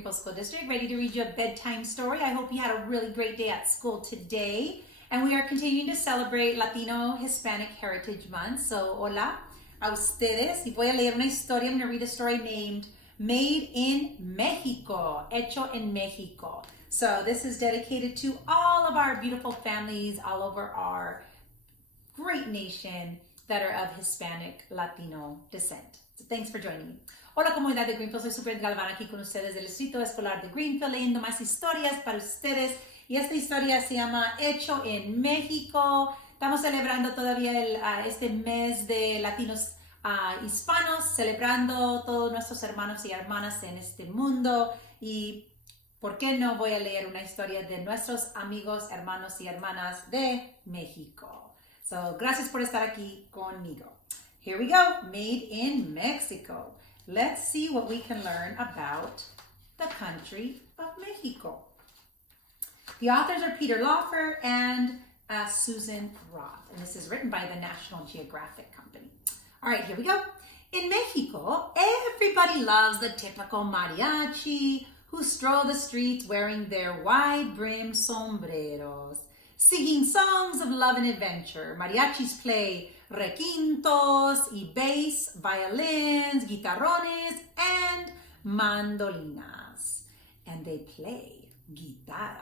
Greenfield School District, ready to read you a bedtime story. I hope you had a really great day at school today. And we are continuing to celebrate Latino Hispanic Heritage Month. So, hola a ustedes. Y voy a leer una historia. I'm going to read a story named Made in Mexico, Hecho en Mexico. So this is dedicated to all of our beautiful families all over our great nation that are of Hispanic Latino descent. So thanks for joining me. Hola comunidad de Greenfield, soy Superintendent Galvan aquí con ustedes del Distrito Escolar de Greenfield leyendo más historias para ustedes. Y esta historia se llama Hecho en México. Estamos celebrando todavía este mes de latinos hispanos, celebrando todos nuestros hermanos y hermanas en este mundo. Y ¿por qué no voy a leer una historia de nuestros amigos, hermanos y hermanas de México? So, gracias por estar aquí conmigo. Here we go, Made in Mexico. Let's see what we can learn about the country of Mexico. The authors are Peter Lawfer and Susan Roth, and this is written by the National Geographic Company. All right, here we go. In Mexico, everybody loves the typical mariachi who stroll the streets wearing their wide-brimmed sombreros, singing songs of love and adventure. Mariachis play requintos y bass, violins, guitarrones, and mandolinas. And they play guitars.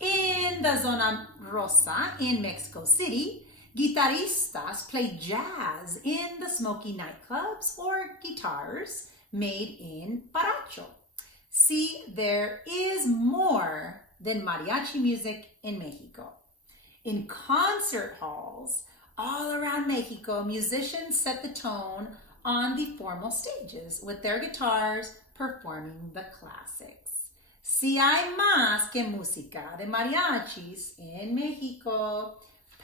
In the Zona Rosa in Mexico City, guitarristas play jazz in the smoky nightclubs or guitars made in Paracho. See, there is more than mariachi music in Mexico. In concert halls all around Mexico, musicians set the tone on the formal stages with their guitars performing the classics. Si hay más que música de mariachis in Mexico.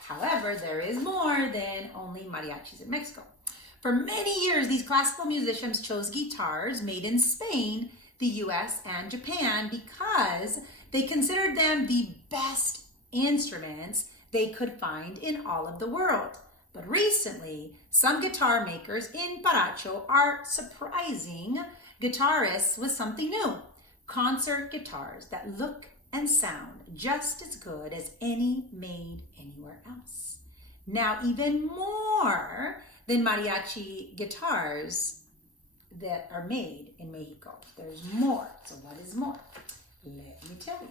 However, there is more than only mariachis in Mexico. For many years, these classical musicians chose guitars made in Spain, the US, and Japan because they considered them the best instruments they could find in all of the world. But recently, some guitar makers in Paracho are surprising guitarists with something new. Concert guitars that look and sound just as good as any made anywhere else. Now, even more than mariachi guitars that are made in Mexico. There's more. So what is more? Let me tell you.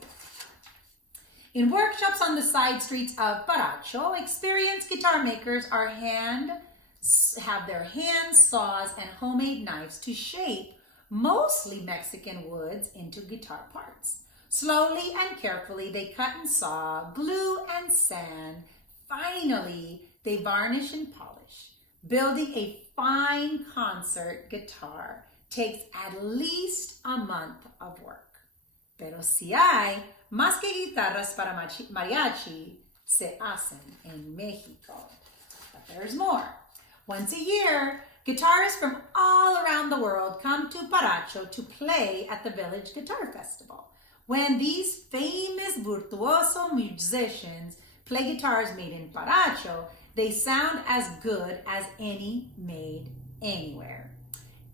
In workshops on the side streets of Paracho, experienced guitar makers have their hand saws and homemade knives to shape mostly Mexican woods into guitar parts. Slowly and carefully, they cut and saw, glue and sand. Finally, they varnish and polish. Building a fine concert guitar takes at least a month of work. Pero si hay más que guitarras para mariachi, se hacen en Mexico. But there's more. Once a year, guitarists from all around the world come to Paracho to play at the Village Guitar Festival. When these famous virtuoso musicians play guitars made in Paracho, they sound as good as any made anywhere.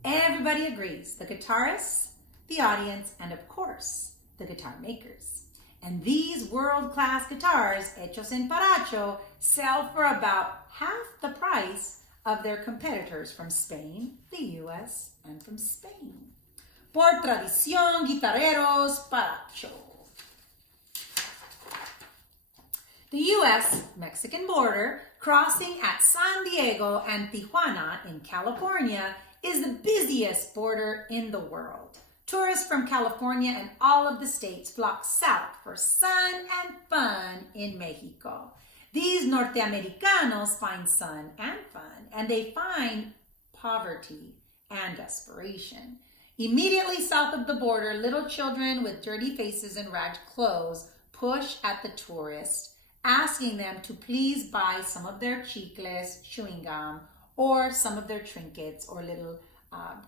Everybody agrees, the guitarists, the audience, and of course, the guitar makers. And these world-class guitars, hechos en Paracho, sell for about half the price of their competitors from Spain, the US, and from Spain. Por tradición, guitarreros, Paracho. The US-Mexican border, crossing at San Diego and Tijuana in California, is the busiest border in the world. Tourists from California and all of the states flock south for sun and fun in Mexico. These Norteamericanos find sun and fun, and they find poverty and desperation. Immediately south of the border, little children with dirty faces and ragged clothes push at the tourists, asking them to please buy some of their chicles, chewing gum, or some of their trinkets or little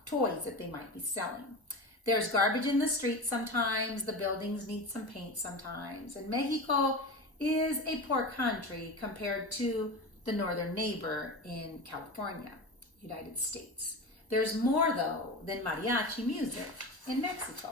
toys that they might be selling. There's garbage in the streets sometimes, the buildings need some paint sometimes, and Mexico is a poor country compared to the northern neighbor in California, United States. There's more, though, than mariachi music in Mexico.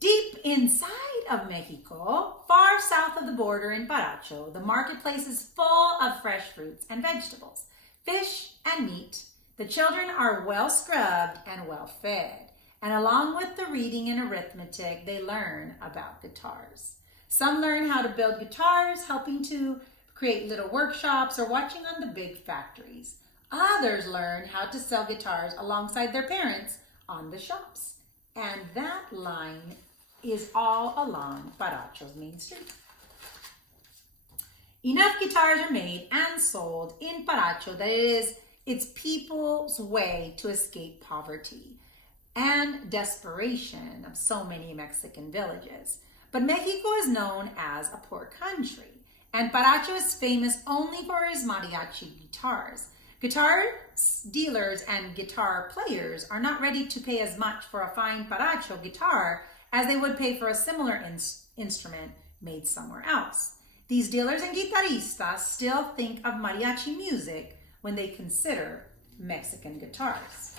Deep inside of Mexico, far south of the border in Paracho, the marketplace is full of fresh fruits and vegetables, fish and meat. The children are well scrubbed and well fed, and along with the reading and arithmetic, they learn about guitars. Some learn how to build guitars, helping to create little workshops or watching on the big factories. Others learn how to sell guitars alongside their parents on the shops. And that line is all along Paracho's main street. Enough guitars are made and sold in Paracho that it's people's way to escape poverty and desperation of so many Mexican villages. But Mexico is known as a poor country, and Paracho is famous only for his mariachi guitars. Guitar dealers and guitar players are not ready to pay as much for a fine Paracho guitar as they would pay for a similar instrument made somewhere else. These dealers and guitaristas still think of mariachi music when they consider Mexican guitars.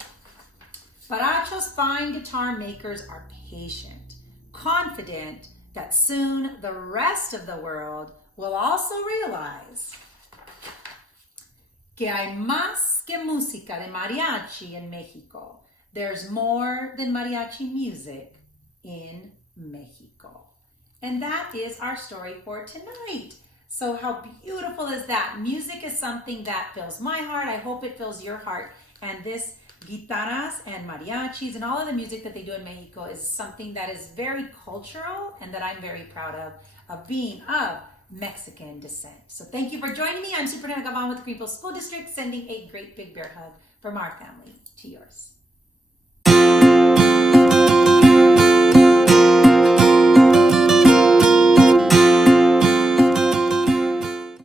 Paracho's fine guitar makers are patient, confident that soon the rest of the world will also realize que hay más que música de mariachi en Mexico. There's more than mariachi music in Mexico. And that is our story for tonight. So how beautiful is that? Music is something that fills my heart. I hope it fills your heart. And this guitarras and mariachis and all of the music that they do in Mexico is something that is very cultural and that I'm very proud of being of Mexican descent. So thank you for joining me. I'm Superintendent Galvan with the Greenville School District, sending a great big bear hug from our family to yours.